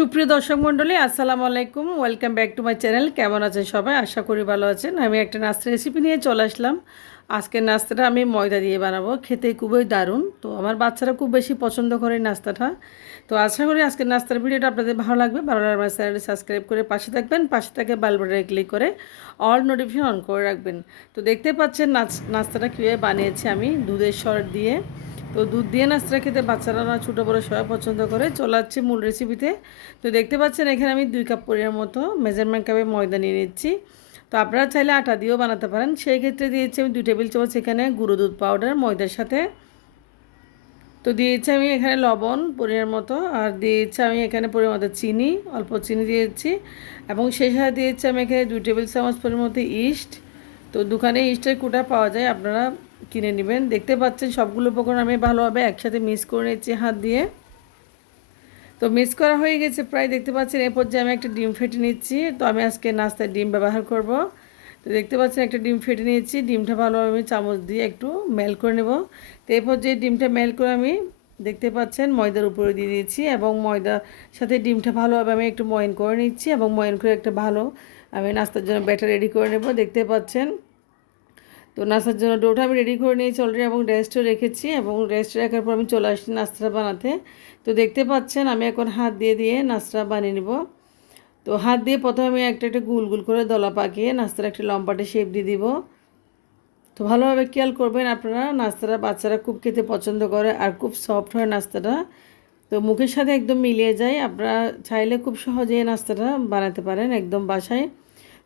সুপ্রিয় দর্শক মণ্ডলী, আসসালামু আলাইকুম। Welcome back to my channel. কেমন আছেন সবাই? আশা করি ভালো আছেন। আমি একটা নাস্তা রেসিপি নিয়ে চলে আসলাম। আজকের নাস্তাটা আমি ময়দা দিয়ে বানাবো, খেতে খুবই দারুণ। তো আমার বাচ্চারা খুব বেশি পছন্দ করে নাস্তাটা। তো আশা করি আজকের নাস্তার ভিডিওটা আপনাদের ভালো লাগবে। ভালো লাগলে আমার চ্যানেলটি সাবস্ক্রাইব করে পাশে থাকবেন, পাশে থেকে বেল বাটনে ক্লিক করে অল নোটিফিকেশন অন করে রাখবেন। তো দেখতে পাচ্ছেন নাস্তাটা কীভাবে বানিয়েছি আমি দুধের সর দিয়ে। তো দুধ দিয়ে নাস্তা খেতে বাচ্চারা না ছোটো বড়ো সবাই পছন্দ করে। চলে যাচ্ছে মূল রেসিপিতে। তো দেখতে পাচ্ছেন এখানে আমি 2 কাপ পরিমাণ মতো মেজারমেন্ট কাপে ময়দা নিয়ে নিচ্ছি। তো আপনারা চাইলে আটা দিয়েও বানাতে পারেন। সেই ক্ষেত্রে দিয়েছি আমি 2 টেবিল চামচ এখানে গুঁড়ো দুধ পাউডার ময়দার সাথে। তো দিয়েছি আমি এখানে লবণ পরিমাণ মতো, আর দিয়েছি আমি এখানে পরিমাণ মতো চিনি, অল্প চিনি দিয়েছি। এবং সেই সাথে দিয়েছি আমি এখানে 2 টেবিল চামচ পরিমাণ মতো ইস্ট। তো দোকানে ইস্টের কুটা পাওয়া যায়, আপনারা কিনে নেবেন। দেখতে পাচ্ছেন সবগুলো উপকরণ আমি ভালোভাবে একসাথে মিক্স করে নিচ্ছি হাত দিয়ে। তো মিক্স করা হয়ে গেছে প্রায়, দেখতে পাচ্ছেন। এরপর যে আমি একটা ডিম ফেটে নিচ্ছি। তো আমি আজকে নাস্তায় ডিম ব্যবহার করব। তো দেখতে পাচ্ছেন একটা ডিম ফেটে নিয়েছি। ডিমটা ভালোভাবে আমি চামচ দিয়ে একটু মেল্ট করে নেব। তো এরপর যে ডিমটা মেল্ট করে আমি দেখতে পাচ্ছেন ময়দার উপরে দিয়ে দিয়েছি, এবং ময়দার সাথে ডিমটা ভালোভাবে আমি একটু ময়ন করে নিচ্ছি, এবং ময়ন করে একটা ভালো আমি নাস্তার জন্য ব্যাটার রেডি করে নেব। দেখতে পাচ্ছেন। তো নাস্তার জন্য ডোটা আমি রেডি করে নিয়েছি অলরেডি, এবং রেস্টও রেখেছি, এবং রেস্টে রাখার পর আমি চলে আসছি নাস্তাটা বানাতে। তো দেখতে পাচ্ছেন আমি এখন হাত দিয়ে দিয়ে নাস্তা বানিয়ে নেব। তো হাত দিয়ে প্রথমে আমি একটা একটা গুল গুল করে দলা পাকিয়ে নাস্তার একটা লম্বাটে শেপ দিয়ে দিব। তো ভালোভাবে খেয়াল করবেন আপনারা, নাস্তাটা বাচ্চারা খুব খেতে পছন্দ করে, আর খুব সফট হয় নাস্তাটা। তো মুখের সাথে একদম মিলিয়ে যায়। আপনারা চাইলে খুব সহজেই নাস্তাটা বানাতে পারেন, একদম বাসায়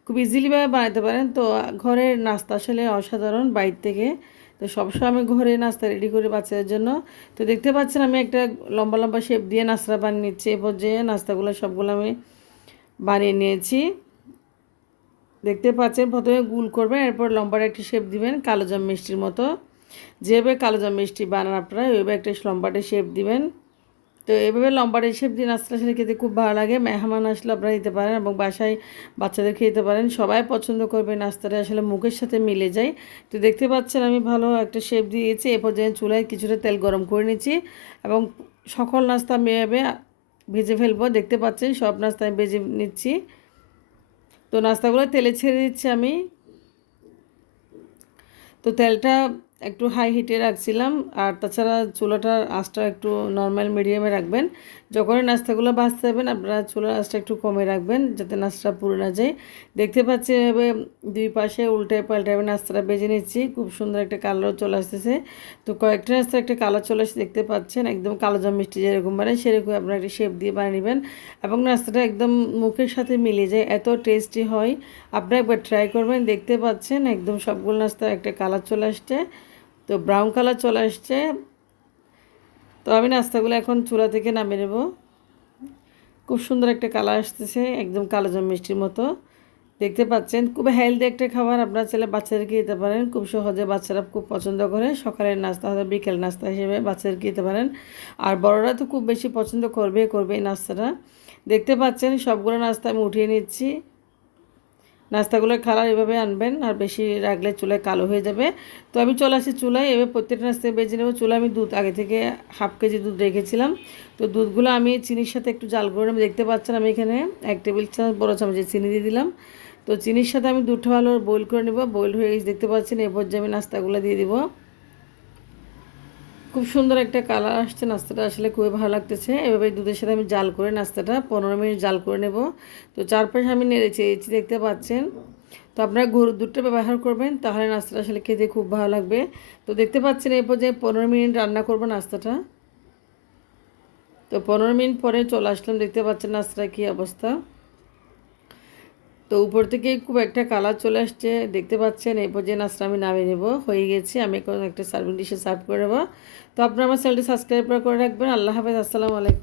খুব ইজিলিভাবে বানাতে পারেন। তো ঘরের নাস্তা আসলে অসাধারণ বাইরে থেকে। তো সবসময় আমি ঘরে নাস্তা রেডি করি বাচ্চাদের জন্য। তো দেখতে পাচ্ছেন আমি একটা লম্বা লম্বা শেপ দিয়ে নাস্তা বানিয়ে নিচ্ছি। এরপর যে নাস্তাগুলো সবগুলো আমি বানিয়ে নিয়েছি। দেখতে পাচ্ছেন প্রথমে গুল করবেন, এরপর লম্বার একটা শেপ দিবেন কালোজাম মিষ্টির মতো। যেভাবে কালোজাম মিষ্টি বানান আপনারা ওইভাবে একটা লম্বাটে শেপ দিবেন। তো এভাবে লম্বাটে শেপ দিয়ে নাস্তা আসলে খেতে খুব ভালো লাগে। মেহমান আসলে আপনারা দিতে পারেন, এবং বাসায় বাচ্চাদেরকে দিতে পারেন। সবাই পছন্দ করবে, নাস্তাটা আসলে মুখের সাথে মিলে যায়। তো দেখতে পাচ্ছেন আমি ভালো একটা শেপ দিয়েছি। এরপর যে চুলায় কিছুটা তেল গরম করে নিচ্ছি, এবং সকল নাস্তা আমি এভাবে ভেজে ফেলবো। দেখতে পাচ্ছেন সব নাস্তা আমি ভেজে নিচ্ছি। তো নাস্তাগুলো তেলে ছেড়ে দিচ্ছি আমি। তো তেলটা একটু হাই হিটে রাখছিলাম, আর তাছাড়া চুলাটার আঁচটা একটু নর্মাল মিডিয়ামে রাখবেন। যখন নাস্তাগুলো ভাজতে যাবেন আপনারা চুলার আঁচটা একটু কমে রাখবেন, যাতে নাস্তাটা পুড়ে না যায়। দেখতে পাচ্ছি এভাবে দুই পাশে উল্টে পাল্টে আমি নাস্তাটা ভেজে নিচ্ছি। খুব সুন্দর একটা কালারও চলে আসতেছে। তো কয়েকটা নাস্তা একটা কালার চলে আসছে, দেখতে পাচ্ছেন। একদম কালোজাম মিষ্টি যেরকম বানায় সেরকম আপনারা একটা শেপ দিয়ে বানিয়ে নেবেন, এবং নাস্তাটা একদম মুখের সাথে মিলে যায়, এত টেস্টি হয়। আপনারা একবার ট্রাই করবেন। দেখতে পাচ্ছেন একদম সবগুলো নাস্তা একটা কালার চলে আসছে। তো ব্রাউন কালার চলে আসছে। তো আমি নাস্তাগুলো এখন চুলা থেকে নামিয়ে নেব। খুব সুন্দর একটা কালার আসতেছে, একদম কালোজাম মিষ্টির মতো। দেখতে পাচ্ছেন খুব হেলদি একটা খাবার, আপনারা চাইলে বাচ্চাদেরকে দিতে পারেন। খুব সহজে বাচ্চারা খুব পছন্দ করে। সকালের নাস্তা হয়তো বিকেল নাস্তা হিসেবে বাচ্চাদেরকে দিতে পারেন। আর বড়রা তো খুব বেশি পছন্দ করবে এই নাস্তাটা। দেখতে পাচ্ছেন সবগুলো নাস্তা আমি উঠিয়ে নিচ্ছি। নাস্তাগুলোর কালার এভাবে আনবেন, আর বেশি রাখলে চুলায় কালো হয়ে যাবে। তো আমি চলে আসি চুলায়, এভাবে প্রত্যেকটা নাস্তায় বেজে নেব। চুলায় আমি দুধ আগে থেকে হাফ কেজি দুধ রেখেছিলাম। তো দুধগুলো আমি চিনির সাথে একটু জাল করে নেব। দেখতে পাচ্ছেন আমি এখানে 1 টেবিল চামচ বড় চামচের চিনি দিয়ে দিলাম। তো চিনির সাথে আমি দুধটা ভালো বয়েল করে নেব। বয়েল হয়ে গেছে দেখতে পাচ্ছেন। এরপর যে আমি নাস্তাগুলো দিয়ে দিব। খুব সুন্দর একটা কালার আসছে, নাস্তাটা আসলে খুবই ভালো লাগতেছে। এভাবে দুধের সাথে আমি জাল করে নাস্তাটা 15 মিনিট জাল করে নেব। তো চারপাশে আমি নেড়ে চেয়েছি, দেখতে পাচ্ছেন। তো আপনারা গরুর দুধটা ব্যবহার করবেন, তাহলে নাস্তাটা আসলে খেতে খুব ভালো লাগবে। তো দেখতে পাচ্ছেন এরপর যে 15 মিনিট রান্না করব নাস্তাটা। তো 15 মিনিট পরে চলে আসলাম। দেখতে পাচ্ছেন নাস্তাটা কী অবস্থা। তো উপর থেকে খুব একটা কালার চলে আসছে, দেখতে পাচ্ছেন। এই পর্যায়ে নাস্তা আমি নামিয়ে নেব, হয়ে গেছে। আমি এখন একটা সার্ভিং ডিশে সার্ভ করে নেব। তো আপনারা আমার চ্যানেলটি সাবস্ক্রাইব করে রাখবেন। আল্লাহ হাফেজ, আসসালামু আলাইকুম।